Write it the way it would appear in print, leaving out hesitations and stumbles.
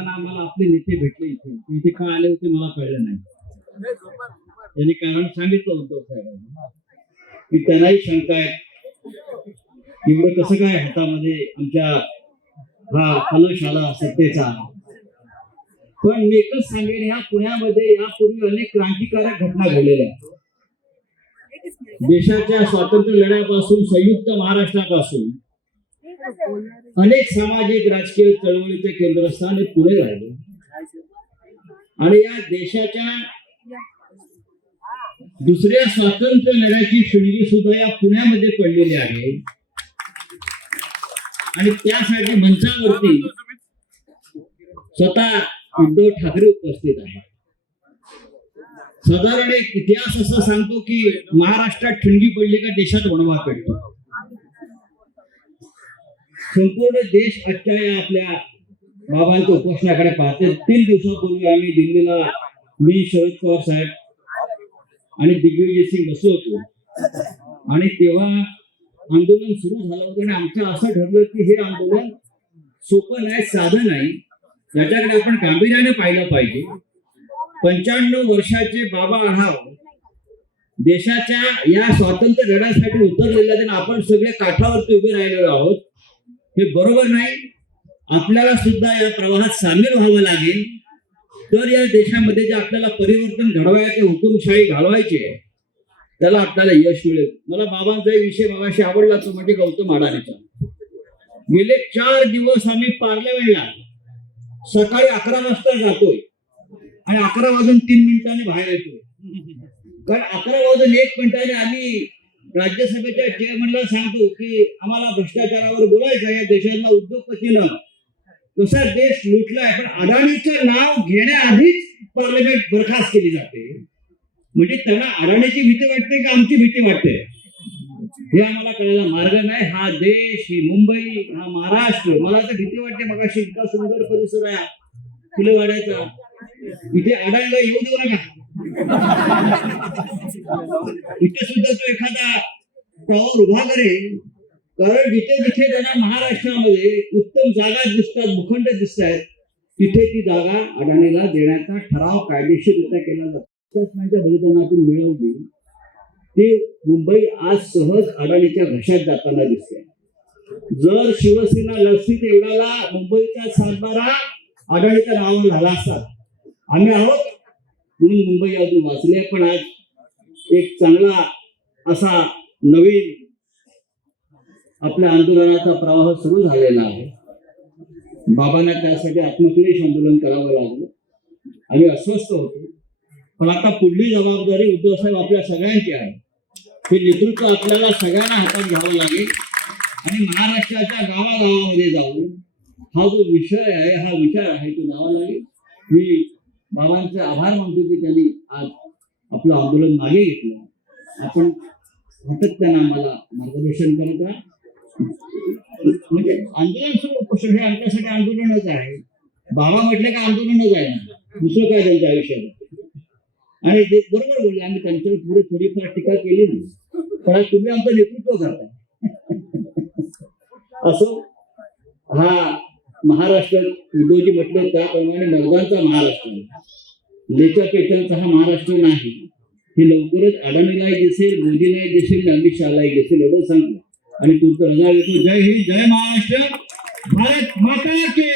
जाताना आम्हाला आपले नेते भेटले इथे का आले होते मला कळलं नाही. त्यांनी कारण सांगितलं उद्धव साहेबांना की त्यांनाही शंका आहे एवढं कसं काय हातामध्ये आमच्या हा कलश आला सत्तेचा. पण मी एकच सांगेन, ह्या पुण्यामध्ये यापूर्वी अनेक क्रांतिकारक घटना घडलेल्या आहेत. देशाच्या स्वातंत्र्य लढ्यापासून संयुक्त महाराष्ट्रापासून अनेक सामाजिक राजकीय चळवळीचे केंद्रस्थान हे पुणे राहिले आणि या देशाच्या दुसऱ्या स्वातंत्र्य लढ्याची शिणगी सुद्धा या पुण्यामध्ये पडलेली आहे. आणि त्यासाठी मंचावरती स्वतः उद्धव ठाकरे उपस्थित आहे. साधारण एक इतिहास असा सांगतो की महाराष्ट्रात ठिणगी पडली का देशात वणवा पेटतो. संपूर्ण देश आजच्या या आपल्या बाबांच्या उपोषणाकडे पाहते. 3 दिवसापूर्वी आम्ही दिल्लीला, मी, शरद पवार साहेब आणि दिग्विजय सिंग बसलो होतो आणि तेव्हा आंदोलन सुरू झालं होतं आणि आमचं असं ठरलं की हे आंदोलन सोपं नाही, साधं नाही, याच्याकडे आपण गांभीर्याने पाहिलं पाहिजे. 95 वर्षाचे बाबा आढाव देशाच्या या स्वातंत्र्य लढ्यासाठी उतरलेले आहेत. आपण सगळे काठावरती उभे राहिलेलो आहोत. हे बरोबर नाही. आपल्याला सुद्धा या प्रवाहात सामील व्हावं लागेल. तर या देशामध्ये जे आपल्याला परिवर्तन घडवायचे, हुकुमशाही घालवायची आहे, त्याला आपल्याला यश मिळेल. मला बाबांचा विषय मगाशी आवडला, तो म्हणजे गौतम अडाणीचा. गेले 4 दिवस आम्ही पार्लमेंटला सकाळी 11 वाजता जातोय आणि 11 वाजून 3 मिनिटांनी बाहेर येतोय. कारण 11 वाजून 1 मिनिटाने आम्ही राज्यसभेच्या चेअरमनला सांगतो की आम्हाला भ्रष्टाचारावर बोलायचं. या देशातला उद्योगपतीनं कसा देश लुटलाय, पण अडाणीचं नाव घेण्याआधीच पार्लमेंट बरखास्त केली जाते. म्हणजे त्यांना अडाणीची भीती वाटते का आमची भीती वाटते हे आम्हाला कळायला मार्ग नाही. हा देश, ही मुंबई, हा महाराष्ट्र, मला तर भीती वाटते. मगाशी इतका सुंदर परिसर आहे फुलेवाड्याचा, इथे अडाणीला येऊ देऊ नका. इथे सुद्धा तो एखादा टॉवर उभा करेल. कारण जिथे जिथे त्यांना महाराष्ट्रामध्ये उत्तम जागा दिसतात, भूखंड दिसत आहेत, तिथे ती जागा अडाणीला देण्याचा ठराव कायदेशीररित्या केला जातो. बलिदानातून मिळवली ती मुंबई आज सहज अडाणीच्या घशात जाताना दिसते. जर शिवसेना नसती तेवढ्याला मुंबईचा सातबारा अडाणीच्या नावावर झाला असता. आम्ही आहोत म्हणून मुंबई अजून वाचले. पण आज एक चांगला असा नवीन आपल्या आंदोलनाचा प्रवाह सुरू झालेला आहे. बाबांना त्यासाठी आत्मक्लेश आंदोलन करावं लागलं. आम्ही अस्वस्थ होतो. पण आता पुढली जबाबदारी उद्धव साहेब आपल्या सगळ्यांची आहे. हे नेतृत्व आपल्याला सगळ्यांना हातात घ्यावं लागेल आणि महाराष्ट्राच्या गावागावामध्ये जाऊन हा जो विषय आहे, हा विचार आहे, तो न्यावा लागेल. मी बाबांचे आभार मानतो की त्यांनी आज आपलं आंदोलन मागे घेतलं. आपण सातत्यानं आम्हाला मार्गदर्शन करत राहा. म्हणजे आंदोलन सुरू उपोषण हे आमच्यासाठी आंदोलनच आहे. बाबा म्हटलं का आंदोलनच आहे ना, दुसरं काय त्यांच्या आयुष्यात. आणि ते बरोबर बोलले. आम्ही त्यांच्यावर पुढे थोडीफार टीका केली नाही, पण तुम्ही आमचं नेतृत्व करताय. असो, हा महाराष्ट्र उद्धवजी म्हटलं त्याप्रमाणे मर्दांचा महाराष्ट्र, लेच्या पेचांचा हा महाराष्ट्र नाही. हे लवकरच अडाणीलाही दिसेल, मोदीलाही दिसेल, अमित शहालाही दिसेल, एवढं सांगतो. आणि तुमचं रजा येतो. जय हिंद, जय महाराष्ट्र, भारत माता की